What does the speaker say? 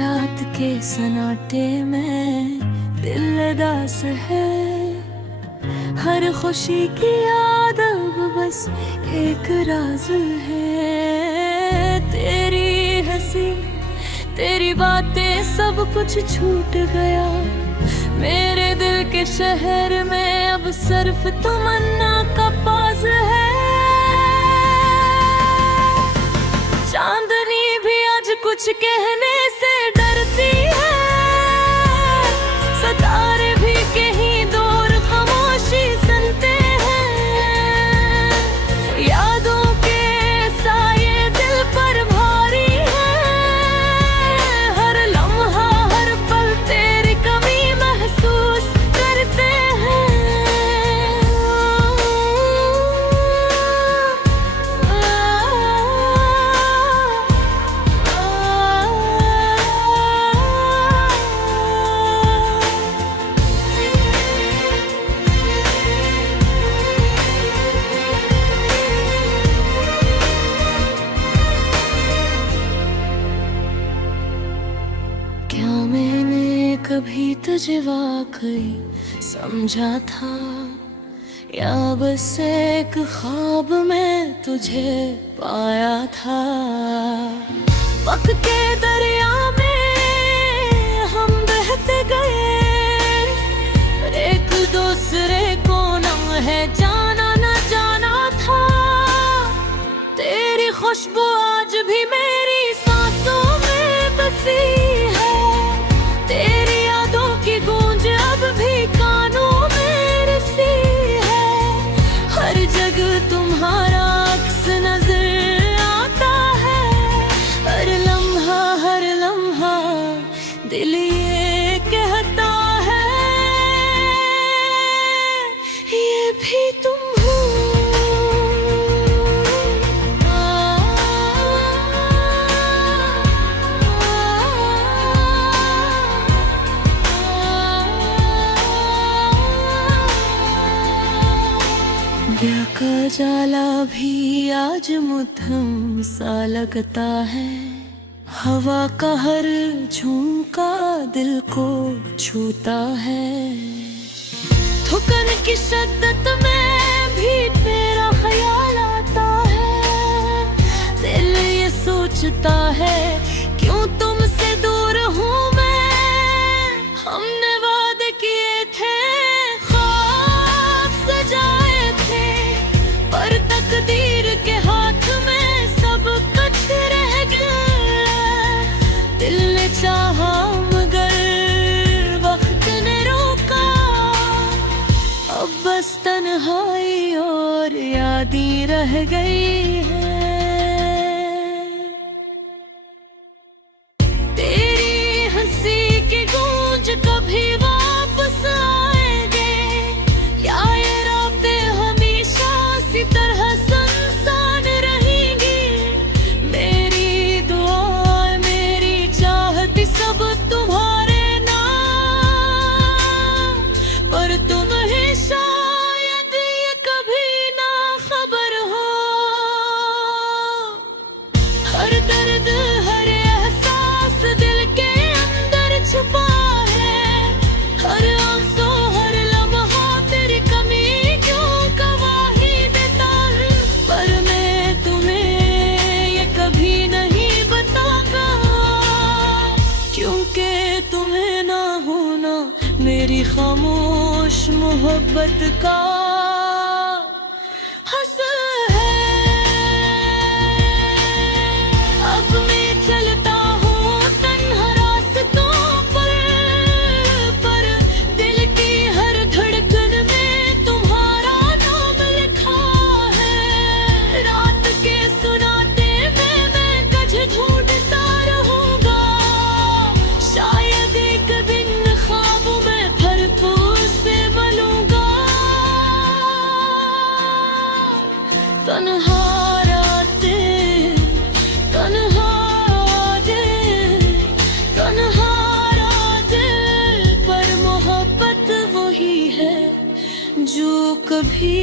रात के सन्नाटे में दिल उदास है। हर खुशी की याद अब बस एक राज है। तेरी हंसी तेरी बातें सब कुछ छूट गया। मेरे दिल के शहर में अब सिर्फ तमन्ना का पास है। चांदनी भी आज कुछ कहने से डरती है। सितारे भी कहीं दूर खामोशी सुनते हैं। यादों के साये दिल पर भारी है। हर लम्हा हर पल तेरी कमी महसूस करते हैं। क्या मैंने कभी तुझे वाकई समझा था, या बस एक ख्वाब में तुझे पाया था। वक्त के दरिया में हम बहते गए, एक दूसरे को ना है जाना न जाना था। तेरी खुशबू आज भी मेरी सांसों में बसी है। तेरी यादों की गूंज अब भी कानों में रसी है। हर जगह तुम्हारा अक्स नजर आता है। हर लम्हा दिल ये कहता है, ये भी तुम हो। दिल का जाला भी आज मुद्दम सा लगता है। हवा का हर झोंका दिल को छूता है। थुकन की शिद्दत में भी तेरा ख्याल आता है। दिल ये सोचता है क्यों तुमसे दूर हूँ मैं। हमने वादे किए थे, ख्वाब सजाए थे, पर तकदीर के हाथ में सब कुछ रह गया। दिल ने चाहा मगर वक्त ने रोका। अब बस तन्हाई और यादें रह गई है। तेरी हंसी की गूंज कभी वापस आएंगे, या ये रातें हमेशा सी तरह सुनसान रहेंगी। मेरी दुआ मेरी चाहती सब तुम्हारे नाम, पर तुम ही शायद ये कभी ना खबर हो। हर दर्द हर एहसास दिल के अंदर छुपा है। हर आंसू हर लम्हा तेरी कमी क्यों गवाही देता है। पर मैं तुम्हें ये कभी नहीं बताऊंगा, क्योंकि तुम्हें ना होना मेरी खामोश मोहब्बत का हसल है। अब मैं चलता हूँ तन्हा रास्तों पर दिल की हर धड़कन में तुम्हारा नाम लिखा है। रात के सुनाते में मैं तुझे ढूंढता रहूंगा। शायद एक दिन ख्वाबों में भरपूर से मिलूंगा। तन्हा रातें, तन्हा दिल, तन्हा रातें, पर मोहब्बत वही है जो कभी